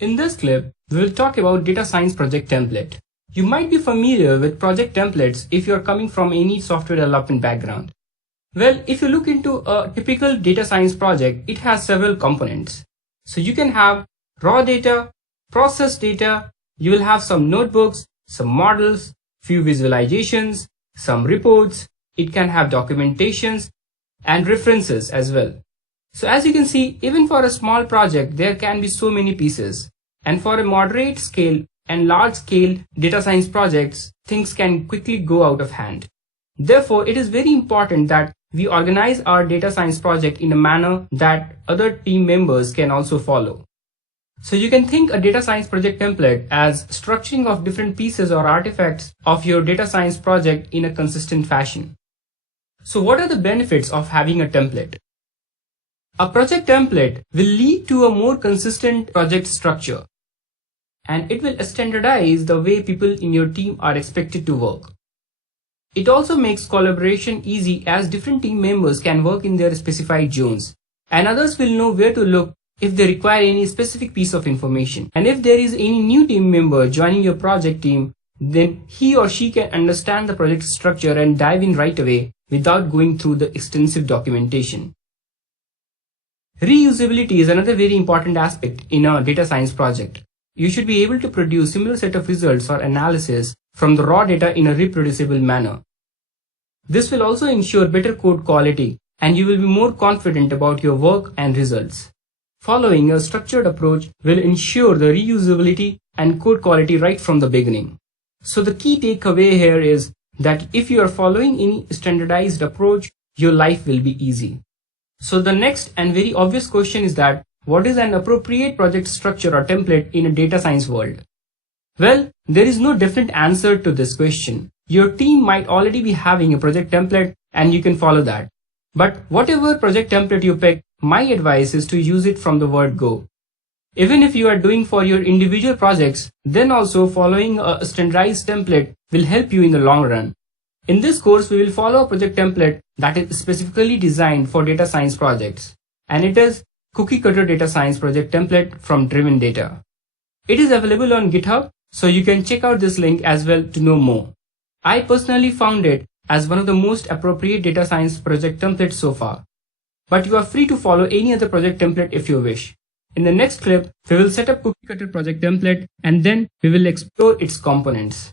In this clip, we will talk about data science project template. You might be familiar with project templates if you are coming from any software development background. Well, if you look into a typical data science project, it has several components. So you can have raw data, process data, you will have some notebooks, some models, few visualizations, some reports, it can have documentations and references as well. So as you can see, even for a small project, there can be so many pieces. And for a moderate scale and large scale data science projects, things can quickly go out of hand. Therefore, it is very important that we organize our data science project in a manner that other team members can also follow. So you can think a data science project template as structuring of different pieces or artifacts of your data science project in a consistent fashion. So what are the benefits of having a template? A project template will lead to a more consistent project structure, and it will standardize the way people in your team are expected to work. It also makes collaboration easy as different team members can work in their specified zones, and others will know where to look if they require any specific piece of information. And if there is any new team member joining your project team, then he or she can understand the project structure and dive in right away without going through the extensive documentation. Reusability is another very important aspect in a data science project. You should be able to produce similar set of results or analysis from the raw data in a reproducible manner. This will also ensure better code quality, and you will be more confident about your work and results. Following a structured approach will ensure the reusability and code quality right from the beginning. So the key takeaway here is that if you are following any standardized approach, your life will be easy. So the next and very obvious question is that what is an appropriate project structure or template in a data science world? Well, there is no definite answer to this question. Your team might already be having a project template and you can follow that. But whatever project template you pick, my advice is to use it from the word go. Even if you are doing for your individual projects, then also following a standardized template will help you in the long run. In this course, we will follow a project template that is specifically designed for data science projects, and it is Cookie Cutter Data Science Project Template from Driven Data. It is available on GitHub, so you can check out this link as well to know more. I personally found it as one of the most appropriate data science project templates so far. But you are free to follow any other project template if you wish. In the next clip, we will set up Cookie Cutter project template and then we will explore its components.